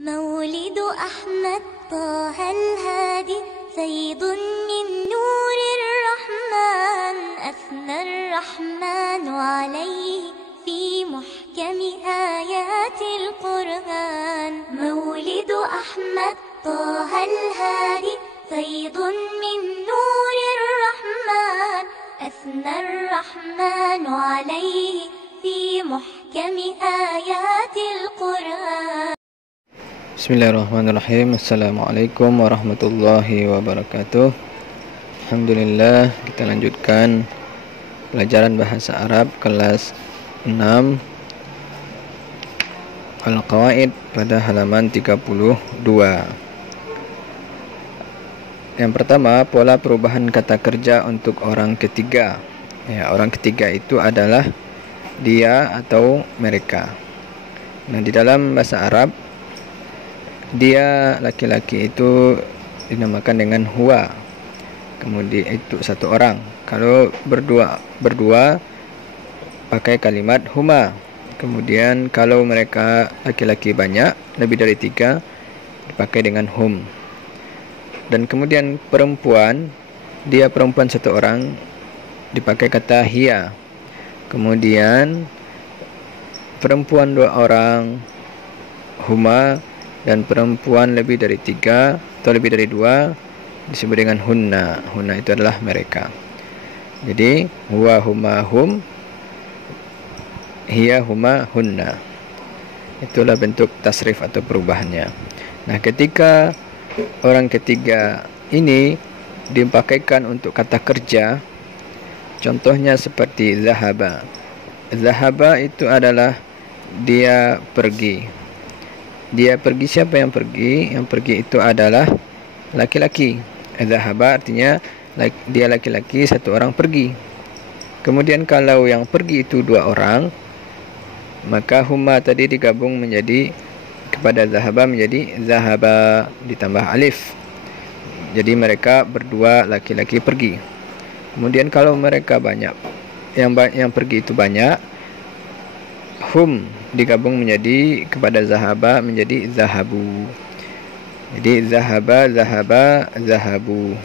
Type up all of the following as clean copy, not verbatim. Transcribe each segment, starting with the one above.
مولد أحمد طه الهادي فيض من نور الرحمن أثنى الرحمن عليه في محكم آيات القرآن. مولد أحمد طه الهادي فيض من نور الرحمن أثنى الرحمن عليه في محكم آيات القرآن. Bismillahirrahmanirrahim. Assalamualaikum warahmatullahi wabarakatuh. Alhamdulillah, kita lanjutkan pelajaran bahasa Arab kelas 6 Al-Qawaid pada halaman 32. Yang pertama, pola perubahan kata kerja untuk orang ketiga. Orang ketiga itu adalah dia atau mereka. Nah, di dalam bahasa Arab, dia laki-laki itu dinamakan dengan huwa. Kemudian itu satu orang. Kalau berdua pakai kalimat huma. Kemudian kalau mereka laki-laki banyak, lebih dari 3, dipakai dengan hum. Dan kemudian perempuan, dia perempuan satu orang, dipakai kata hiya. Kemudian perempuan 2 orang, huma. Dan perempuan lebih dari 3 atau lebih dari 2 disebut dengan hunna. Hunna itu adalah mereka. Jadi huwa huma hum, hiya huma hunna. Itulah bentuk tasrif atau perubahannya. Nah, ketika orang ketiga ini dipakaikan untuk kata kerja, contohnya seperti zahaba. Zahaba itu adalah dia pergi. Dia pergi, siapa yang pergi? Yang pergi itu adalah laki-laki. Zahaba artinya dia laki-laki, satu orang pergi. Kemudian kalau yang pergi itu 2 orang, maka huma tadi digabung menjadi kepada zahaba menjadi zahaba ditambah alif. Jadi mereka berdua laki-laki pergi. Kemudian kalau mereka banyak, yang pergi itu banyak, hum digabung menjadi kepada zahaba menjadi zahabu. Jadi zahaba, zahaba, zahabu.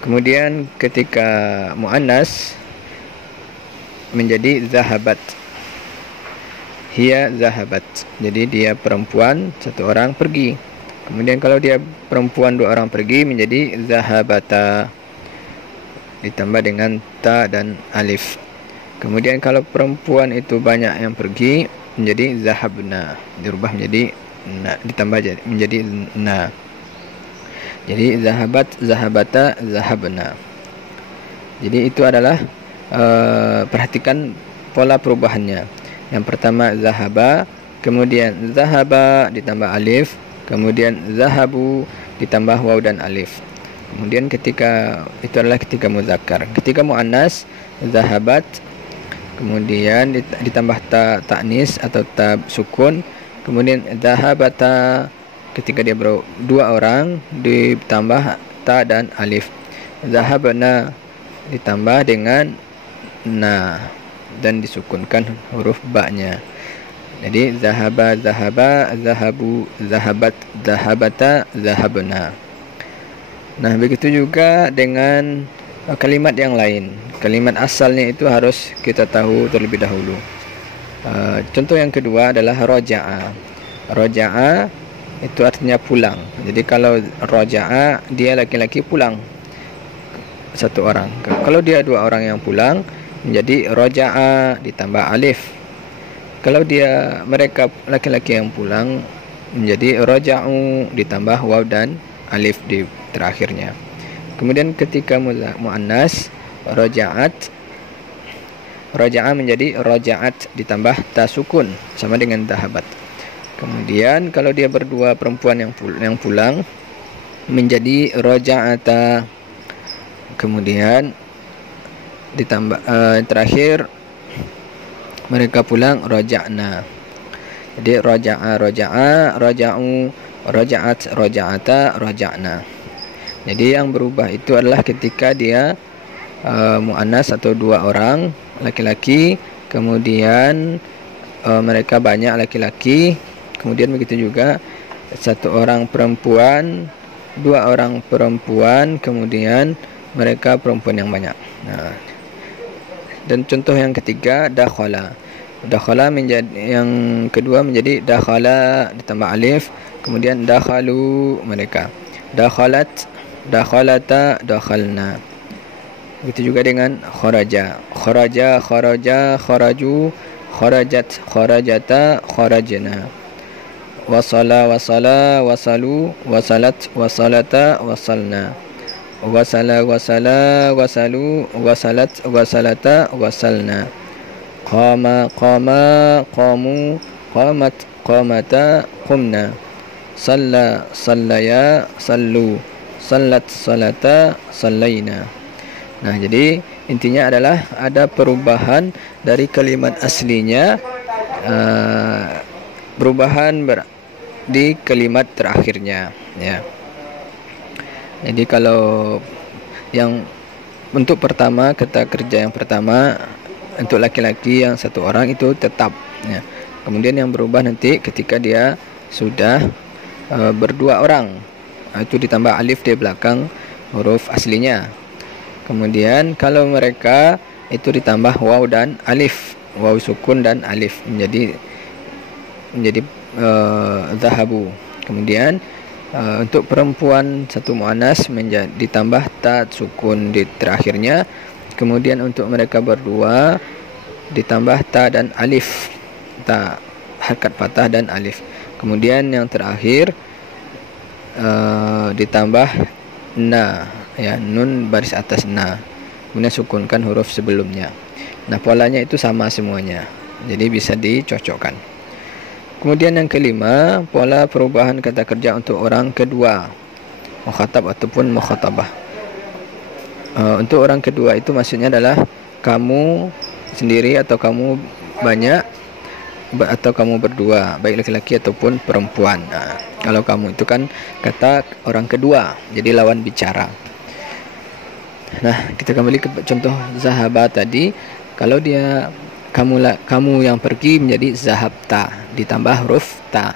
Kemudian ketika muannas menjadi zahabat. Hiya zahabat. Jadi dia perempuan, satu orang pergi. Kemudian kalau dia perempuan 2 orang pergi menjadi zahabata. Ditambah dengan ta dan alif. Kemudian kalau perempuan itu banyak yang pergi menjadi zahabna, dirubah menjadi na, ditambah menjadi na. Jadi zahabat, zahabata, zahabna. Jadi itu adalah perhatikan pola perubahannya. Yang pertama zahaba, kemudian zahaba ditambah alif, kemudian zahabu ditambah waw dan alif. Kemudian ketika itu adalah ketika muzakkar. Ketika muannas zahabat, kemudian ditambah ta ta'nis atau ta sukun, kemudian zahabata ketika dia 2 orang ditambah ta dan alif. Zahabna ditambah dengan na dan disukunkan huruf ba-nya. Jadi zahaba, zahaba, zahabu, zahabat, zahabata, zahabna. Nah, begitu juga dengan kalimat yang lain. Kalimat asalnya itu harus kita tahu terlebih dahulu. Contoh yang kedua adalah roja'a. Roja'a itu artinya pulang. Jadi kalau roja'a, dia laki-laki pulang, satu orang. Kalau dia 2 orang yang pulang menjadi roja'a ditambah alif. Kalau mereka laki-laki yang pulang menjadi roja'u ditambah waw dan alif di terakhirnya. Kemudian ketika muannas roja'at, roja'a menjadi roja'at ditambah ta sukun sama dengan zahabat. Kemudian kalau dia berdua perempuan yang pulang menjadi roja'ata. Kemudian ditambah terakhir mereka pulang roja'na. Jadi roja'a, roja'a, roja'u, roja'at, roja'ata, roja'na. Jadi yang berubah itu adalah ketika dia muannas atau 2 orang laki-laki, kemudian mereka banyak laki-laki, kemudian begitu juga satu orang perempuan, dua orang perempuan, kemudian mereka perempuan yang banyak. Nah, dan contoh yang ketiga dakhala. Dakhala menjadi yang kedua menjadi dakhala ditambah alif, kemudian dakhalu mereka. Dakhalat, dakhalata, dakhalna. Begitu juga dengan kharaja. Kharaja, kharaja, kharaju, kharajat, kharajata, kharajna. Wasala, wasala, wasalu, wasalat, wasalata, wasalna. Wasala, wasala, wasalu, wasalat, wasalata, wasalna. Qama, qama, qamu, qamat, qamata, qumna. Salla, sallaya, sallu, sallat, salata, sallaina. Nah, jadi intinya adalah ada perubahan dari kalimat aslinya, perubahan di kalimat terakhirnya, ya. Jadi kalau yang untuk pertama, kata kerja yang pertama untuk laki-laki yang satu orang itu tetap, ya. Kemudian yang berubah nanti ketika dia sudah berdua orang, itu ditambah alif di belakang huruf aslinya. Kemudian kalau mereka itu ditambah waw dan alif, waw sukun dan alif menjadi zahabu. Kemudian untuk perempuan satu muannas menjadi ditambah ta sukun di terakhirnya. Kemudian untuk mereka berdua ditambah ta dan alif, ta harakat patah dan alif. Kemudian yang terakhir ditambah na, ya, nun baris atas na, kemudian sukunkan huruf sebelumnya. Nah, polanya itu sama semuanya, jadi bisa dicocokkan. Kemudian yang kelima, pola perubahan kata kerja untuk orang kedua, mukhatab ataupun mukhatabah. Untuk orang kedua itu maksudnya adalah kamu sendiri atau kamu banyak atau kamu berdua, baik laki-laki ataupun perempuan. Nah, kalau kamu itu kan kata orang kedua, jadi lawan bicara. Nah, kita kembali ke contoh zahaba tadi. Kalau dia kamu yang pergi menjadi zahabta ditambah huruf ta.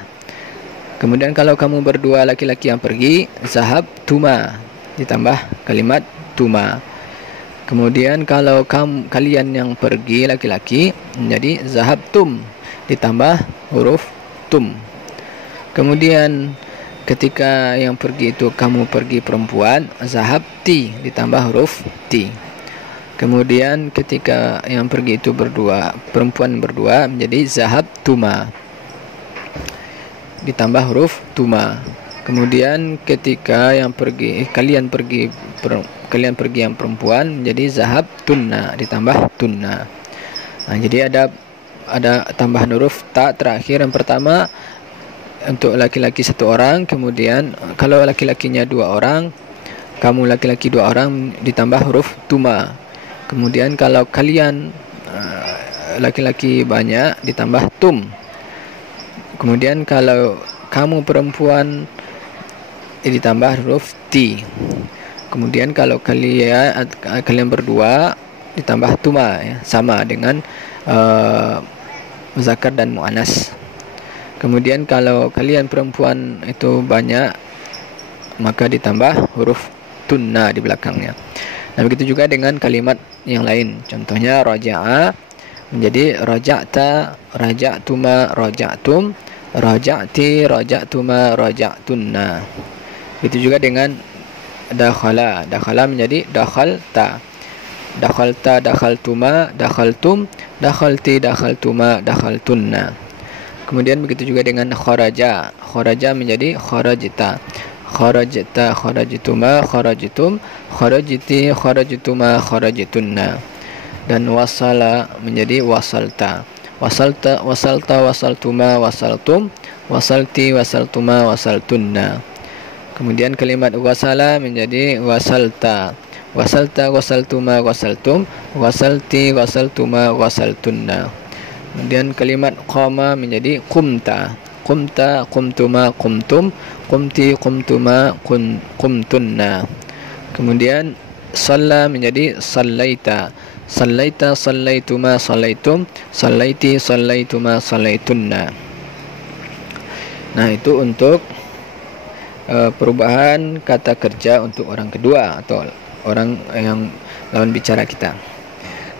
Kemudian kalau kamu berdua laki-laki yang pergi, zahabtuma ditambah kalimat tuma. Kemudian kalau kalian yang pergi laki-laki menjadi zahabtum ditambah huruf tum. Kemudian ketika yang pergi itu kamu pergi perempuan, zahabti ditambah huruf ti. Kemudian ketika yang pergi itu berdua, perempuan berdua menjadi zahabtuma ditambah huruf tuma. Kemudian ketika yang pergi kalian pergi yang perempuan menjadi zahabtunna ditambah tunna. Nah, jadi ada tambahan huruf ta terakhir. Yang pertama untuk laki-laki satu orang, kemudian kalau laki-lakinya dua orang, kamu laki-laki dua orang ditambah huruf tuma. Kemudian kalau kalian laki-laki banyak ditambah tum. Kemudian kalau kamu perempuan ditambah huruf ti. Kemudian kalau kalian berdua ditambah tuma, ya, sama dengan muzakkar dan muannas. Kemudian kalau kalian perempuan itu banyak, maka ditambah huruf tunna di belakangnya. Nah, begitu juga dengan kalimat yang lain. Contohnya raja'a menjadi raja'ta, raja'tuma, raja'tum, raja'ti, raja'tuma, raja'tunna. Begitu juga dengan dakhala. Dakhala menjadi dakhalta, dakhalta, dakhaltuma, dakhaltum, dakhalti, dakhaltuma, dakhaltunna. Kemudian begitu juga dengan kharaja. Kharaja menjadi kharajta, kharajta, kharajtuma, kharajtum, kharajti, kharajtuma, kharajtunna. Dan wasala menjadi wasalta, wasalta, wasalta, wasaltuma, wasaltum, wasalti, wasaltuma, wasaltunna. Kemudian kalimat wasala menjadi wasalta, wasalta, wasaltuma, wasaltum, wasalti, wasaltuma, wasaltunna. Kemudian kalimat qama menjadi qumta, qumta, qumtuma, qumtum, qumti, qumtuma, qumtunna. Kemudian shalla menjadi sallaita, sallaita, sallaituma, sallaitum, sallaiti, sallaituma, sallaitunna. Nah, itu untuk perubahan kata kerja untuk orang kedua atau orang yang lawan bicara kita.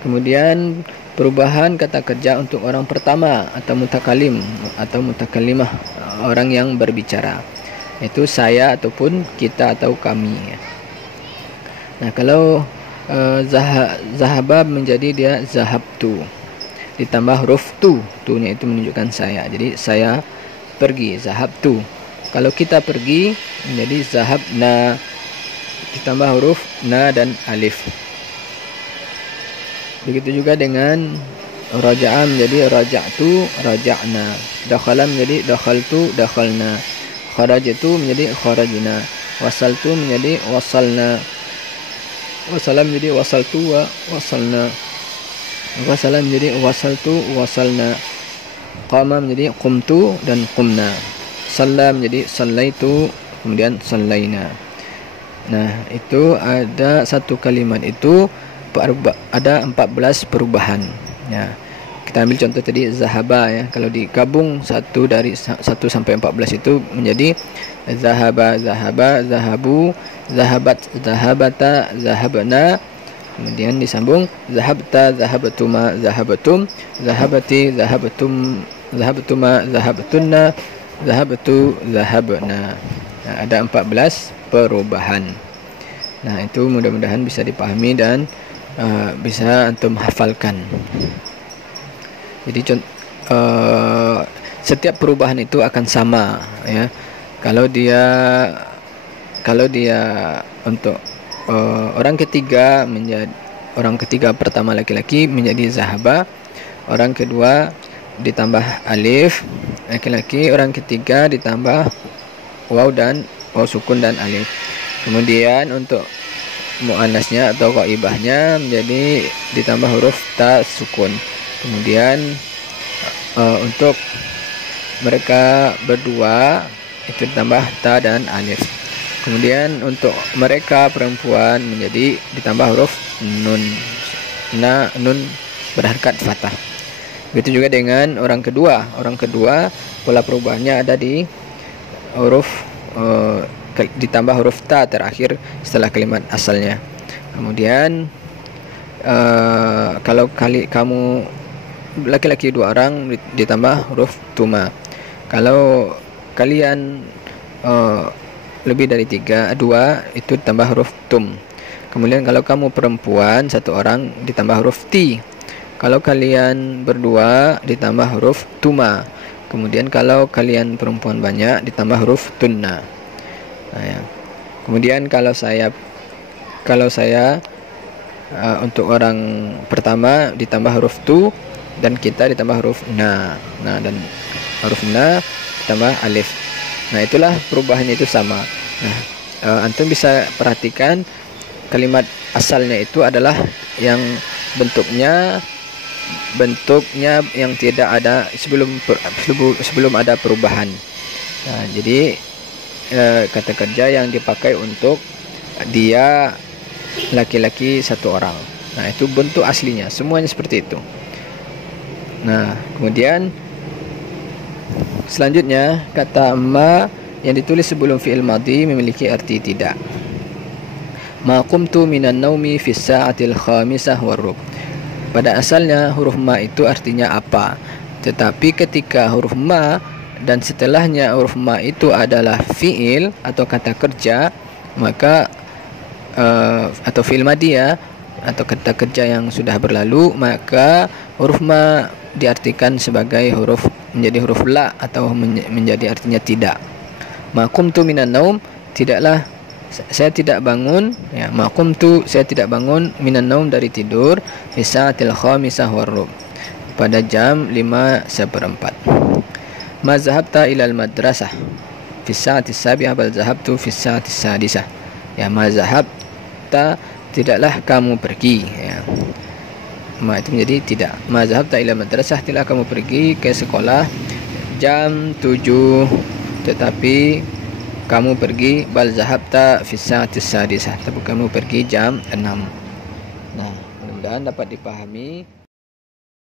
Kemudian perubahan kata kerja untuk orang pertama atau mutakalim atau mutakalimah, orang yang berbicara, itu saya ataupun kita atau kami. Nah, kalau zahaba menjadi dia zahabtu, ditambah huruf tu-nya itu menunjukkan saya. Jadi saya pergi, zahabtu. Kalau kita pergi menjadi zahabna, ditambah huruf na dan alif. Begitu juga dengan raja'a menjadi raja'tu, raja'na. Dakhala menjadi dakhaltu, dakhalna. Kharajtu menjadi kharajna. Wasaltu menjadi wasalna. Wasala menjadi wasaltu wa wasalna. Wasala menjadi wasaltu, wasalna. Qama menjadi qumtu dan qumna. Shalla menjadi shallaitu, kemudian shallaina. Nah, itu ada satu kalimat itu ada 14 perubahan. Ya. Kita ambil contoh tadi zahaba ya. Kalau digabung satu dari 1 sampai 14 itu menjadi zahaba, zahaba, zahabu, zahabat, zahabata, zahabna. Kemudian disambung zahabta, zahabatuma, zahabatum, zahabati, zahabatum, zahabatuma, zahabatunna, zahabatu, zahabna. Nah, ada 14 perubahan. Nah, itu mudah-mudahan bisa dipahami dan bisa antum hafalkan. Jadi setiap perubahan itu akan sama ya. Kalau dia untuk orang ketiga menjadi orang ketiga pertama laki-laki menjadi zahaba, orang kedua ditambah alif laki-laki, orang ketiga ditambah waw sukun dan alif. Kemudian untuk muannasnya atau ghaibahnya menjadi ditambah huruf ta sukun. Kemudian untuk mereka berdua itu ditambah ta dan alif. Kemudian untuk mereka perempuan menjadi ditambah huruf nun. Nun berharakat fathah. Begitu juga dengan orang kedua. Orang kedua pola perubahannya ada di huruf ditambah huruf ta terakhir setelah kalimat asalnya. Kemudian kalau kamu laki-laki 2 orang ditambah huruf tuma. Kalau kalian lebih dari 2 itu ditambah huruf tum. Kemudian kalau kamu perempuan 1 orang ditambah huruf ti. Kalau kalian berdua ditambah huruf tuma. Kemudian kalau kalian perempuan banyak ditambah huruf tunna. Nah, ya. Kemudian kalau saya untuk orang pertama ditambah huruf tu dan kita ditambah huruf na. Nah, dan huruf na ditambah alif. Nah, itulah perubahannya itu sama. Nah, antum bisa perhatikan kalimat asalnya itu adalah yang bentuknya yang tidak ada sebelum ada perubahan. Nah, jadi kata kerja yang dipakai untuk dia laki-laki 1 orang. Nah, itu bentuk aslinya, semuanya seperti itu. Nah, kemudian selanjutnya kata ma yang ditulis sebelum fi'il madhi memiliki arti tidak. Ma qumtu minan naumi fi sa'atil khamisah warrub. Pada asalnya huruf ma itu artinya apa? Tetapi ketika huruf ma dan setelahnya huruf ma itu adalah fi'il atau kata kerja, maka atau fi'il madiyah atau kata kerja yang sudah berlalu, maka huruf ma diartikan sebagai menjadi huruf la atau menjadi artinya tidak. Ma qumtu minan naum, tidaklah saya tidak bangun ya, ma qumtu saya tidak bangun minan naum dari tidur fi sa'atil khamisah warrub pada jam 5:15. Ma zahabta ilal madrasah fi sa'ati sabi'ah bal zahabtu fi sa'ati sadisah. Ya, ma zahabta tidaklah kamu pergi ya. Ma itu menjadi tidak. Ma zahabta ilal madrasah tidaklah kamu pergi ke sekolah jam 7 tetapi kamu pergi bal zahabta fi sa'ati sadisah tapi kamu pergi jam 6. Nah, mudah-mudahan dapat dipahami.